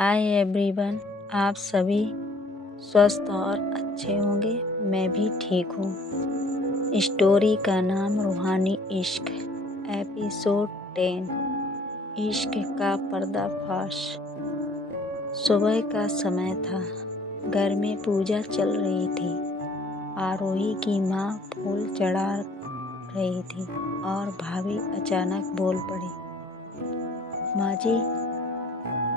Hi everyone, आप सभी स्वस्थ और अच्छे होंगे। मैं भी ठीक हूँ। स्टोरी का नाम रूहानी इश्क, एपिसोड 10, इश्क का पर्दाफाश। सुबह का समय था। घर में पूजा चल रही थी। आरोही की माँ फूल चढ़ा रही थी और भाभी अचानक बोल पड़ी, माँ जी,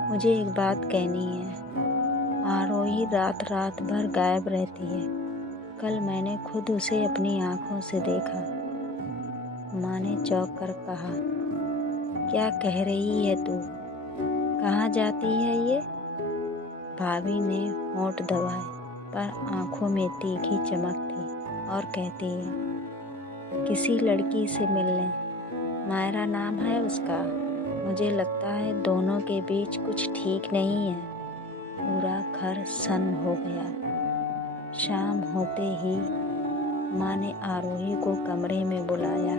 मुझे एक बात कहनी है। आरोही रात रात भर गायब रहती है। कल मैंने खुद उसे अपनी आँखों से देखा। माँ ने चौंक कर कहा, क्या कह रही है तू? कहाँ जाती है ये? भाभी ने होंठ दबाए, पर आँखों में तीखी चमक थी और कहती है, किसी लड़की से मिलने। मायरा नाम है उसका। मुझे लगता है दोनों के बीच कुछ ठीक नहीं है। पूरा घर सन्न हो गया। शाम होते ही माँ ने आरोही को कमरे में बुलाया।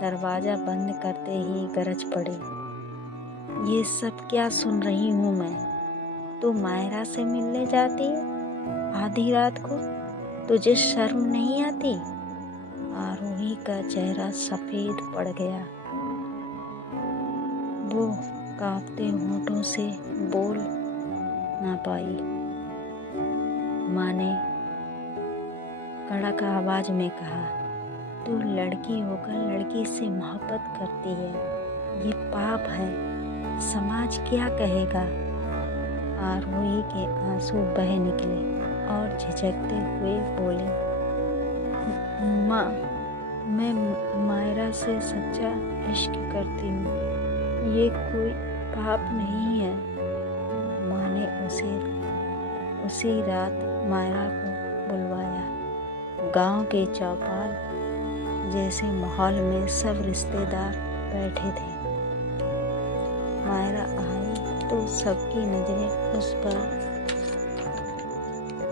दरवाज़ा बंद करते ही गरज पड़ी, ये सब क्या सुन रही हूँ मैं? तू मायरा से मिलने जाती है आधी रात को? तुझे शर्म नहीं आती? आरोही का चेहरा सफ़ेद पड़ गया। वो कांपते होठों से बोल ना पाई। माँ ने कड़क आवाज में कहा, तू लड़की होकर लड़की से मोहब्बत करती है, ये पाप है। समाज क्या कहेगा? आरोही के आंसू बह निकले और झिझकते हुए बोले, माँ, मैं मायरा से सच्चा इश्क करती हूँ, ये कोई पाप नहीं है। माँ ने उसी रात मायरा को बुलवाया। गांव के चौपाल जैसे माहौल में सब रिश्तेदार बैठे थे। मायरा आई तो सबकी नजरें उस पर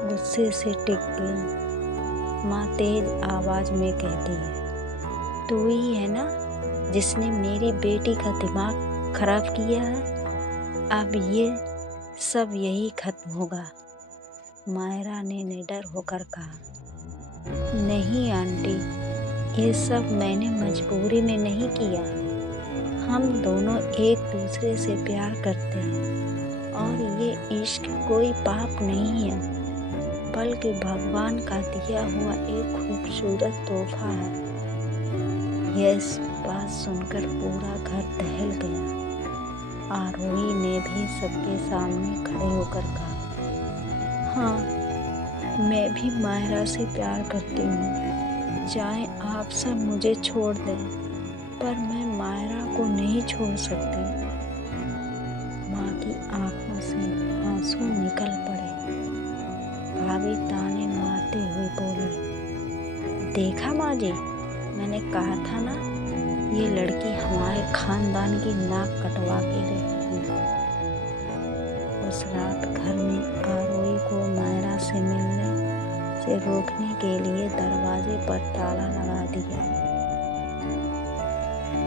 गुस्से से टिक गई। माँ तेज आवाज में कहती है, तू ही है ना जिसने मेरी बेटी का दिमाग खराब किया है? अब ये सब यही खत्म होगा। मायरा ने निडर होकर कहा, नहीं आंटी, ये सब मैंने मजबूरी में नहीं किया। हम दोनों एक दूसरे से प्यार करते हैं और ये इश्क कोई पाप नहीं है, बल्कि भगवान का दिया हुआ एक खूबसूरत तोहफा है। यह बात सुनकर पूरा घर दहल गया। आरोही ने भी सबके सामने खड़े होकर कहा, हाँ, मैं भी मायरा से प्यार करती हूँ। चाहे आप सब मुझे छोड़ दें, पर मैं मायरा को नहीं छोड़ सकती। माँ की आंखों से आंसू निकल पड़े। भाभी ताने मारते हुए बोली, देखा माँ जी, मैंने कहा था ना, ये लड़की हमारे खानदान की नाक कटवा के रहेगी। उस रात घर में आरोही को मायरा से मिलने से रोकने के लिए दरवाजे पर ताला लगा दिया।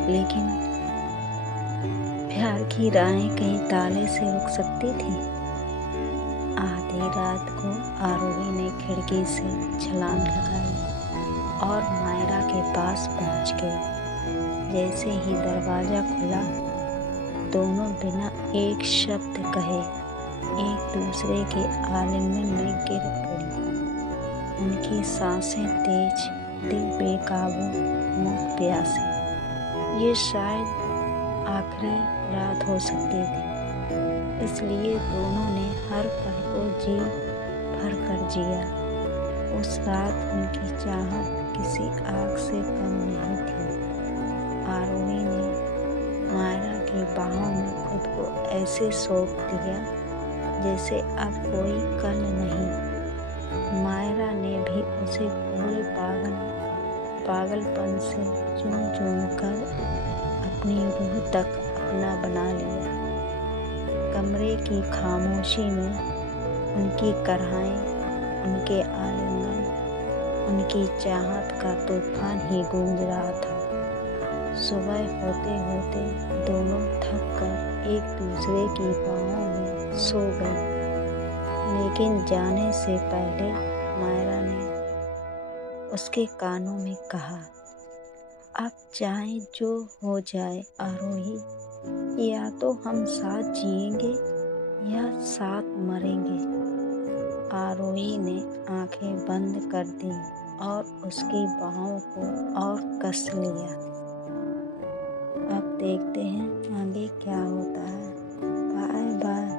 लेकिन प्यार की राहें कहीं ताले से रुक सकती थी? आधी रात को आरोही ने खिड़की से छलांग लगाई और मायरा के पास पहुंच गई। जैसे ही दरवाज़ा खुला, दोनों बिना एक शब्द कहे एक दूसरे के आलिंगन में गिर पड़ी। उनकी सांसें तेज, दिल बेकाबू, मुँह प्यासे। ये शायद आखिरी रात हो सकती थी, इसलिए दोनों ने हर पल को जी भर कर जिया। उस रात उनकी चाहत किसी आग से कम नहीं थी। आरोही ने मायरा की बाहों में खुद को ऐसे सौंप दिया जैसे अब कोई कल नहीं। मायरा ने भी उसे पूरे पागलपन से चूम चूम कर अपनी रूह तक अपना बना लिया। कमरे की खामोशी में उनकी कराहें, उनके आलिंगन, उनकी चाहत का तूफान ही गूंज रहा था। सुबह होते होते दोनों थक कर एक दूसरे की बाहों में सो गए। लेकिन जाने से पहले मायरा ने उसके कानों में कहा, अब चाहे जो हो जाए आरोही, या तो हम साथ जिएंगे या साथ मरेंगे। आरोही ने आंखें बंद कर दी और उसकी बाहों को और कस लिया। अब देखते हैं आगे क्या होता है। Bye bye.